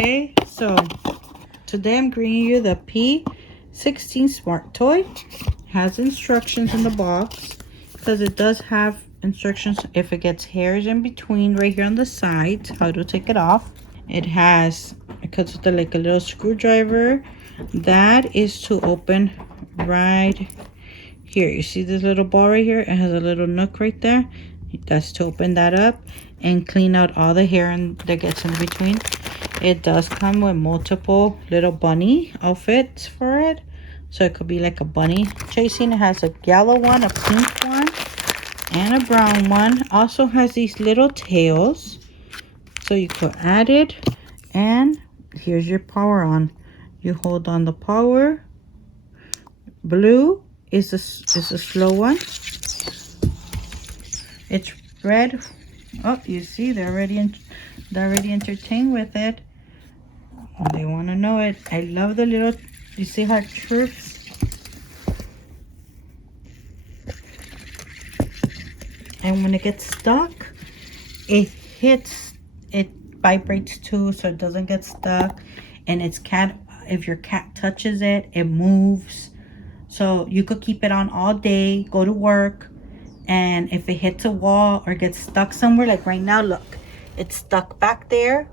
Okay, so today I'm bringing you the P16 Smart Toy. Has instructions in the box because it does have instructions if it gets hairs in between right here on the side, how to take it off. It comes with like a little screwdriver that is to open right here. You see this little ball right here? It has a little nook right there. That's to open that up and clean out all the hair that gets in between. It does come with multiple little bunny outfits for it. So it could be like a bunny chasing. It has a yellow one, a pink one, and a brown one. Also has these little tails. So you could add it. And here's your power on. You hold on the power. Blue is a slow one. It's red. Oh, you see, they're already entertained with it. They want to know it. I love the little, you see how it chirps? And when it gets stuck, it vibrates too, so it doesn't get stuck. And if your cat touches it, it moves. So you could keep it on all day, go to work, and if it hits a wall or gets stuck somewhere, like right now, look, it's stuck back there.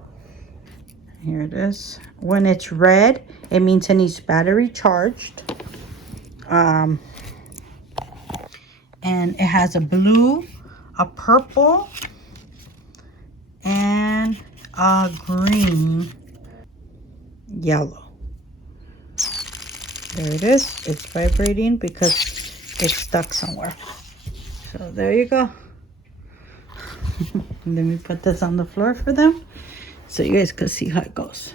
Here it is. When it's red, it means it needs battery charged. And it has a blue, a purple, and a green, yellow. There it is. It's vibrating because it's stuck somewhere. So there you go. Let me put this on the floor for them so you guys can see how it goes.